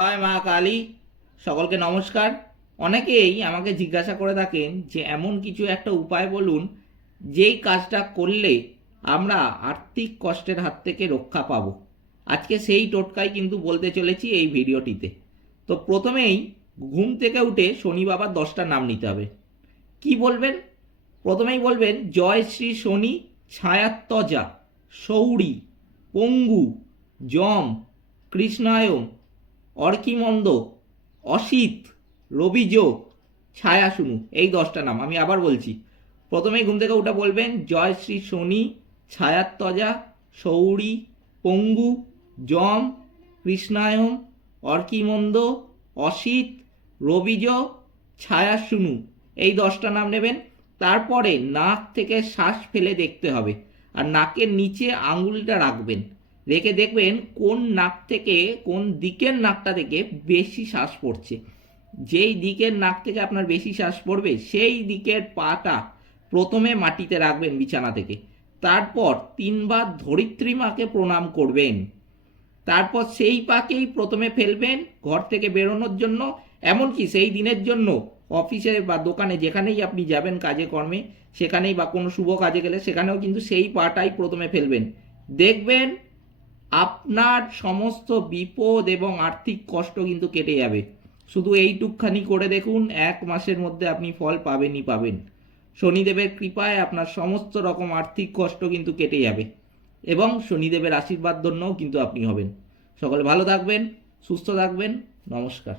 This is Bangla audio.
জয় মা কালী। সকলকে নমস্কার। অনেকেই আমাকে জিজ্ঞাসা করে থাকেন যে এমন কিছু একটা উপায় বলুন যেই কাজটা করলে আমরা আর্থিক কষ্টের হাত থেকে রক্ষা পাব। আজকে সেই টোটকাই কিন্তু বলতে চলেছি এই ভিডিওটিতে। তো প্রথমেই ঘুম থেকে উঠে শনি বাবার 10টা নাম নিতে হবে। কি বলবেন? প্রথমেই বলবেন জয় শ্রী শনি, ছায়াত্তজা, সৌরি, পঙ্গু, যম, কৃষ্ণায়ম, অর্কিমন্দ, অসিত, রবিযোগ, ছায়া শুনু। এই 10টা নাম আমি আবার বলছি। প্রথমেই ঘুম থেকে উঠে বলবেন জয় শ্রী শনি, ছায়াত্তজা, সৌরি, পঙ্গু, যম, কৃষ্ণায়ম, অর্কিমন্দ, অসিত, রবিযোগ, ছায়া শুনু। এই 10টা নাম নেবেন। তারপরে নাক থেকে শ্বাস ফেলে দেখতে হবে, আর নাকের নিচে আঙুলটা রাখবেন। রেখে দেখবেন কোন নাক থেকে, কোন দিকের নাকটা থেকে বেশি শ্বাস পড়ছে। যেই দিকের নাক থেকে আপনার বেশি শ্বাস পড়বে সেই দিকের পাটা প্রথমে মাটিতে রাখবেন বিছানা থেকে। তারপর 3বার ধরিত্রী মাকে প্রণাম করবেন। তারপর সেই পাকেই প্রথমে ফেলবেন ঘর থেকে বেরোনোর জন্য। এমনকি সেই দিনের জন্য অফিসে বা দোকানে যেখানেই আপনি যাবেন কাজে কর্মে, সেখানেই বা কোনো শুভ কাজে গেলে সেখানেও কিন্তু সেই পাটাই প্রথমে ফেলবেন। দেখবেন আপনার সমস্ত বিপদ এবং আর্থিক কষ্ট কিন্তু কেটে যাবে। শুধু এইটুকখানি করে দেখুন, 1 মাসের মধ্যে আপনি ফল পাবেনই পাবেন। শনিদেবের কৃপায় আপনার সমস্ত রকম আর্থিক কষ্ট কিন্তু কেটে যাবে এবং শনিদেবের আশীর্বাদ ধন্যও কিন্তু আপনি হবেন। সকলে ভালো থাকবেন, সুস্থ থাকবেন। নমস্কার।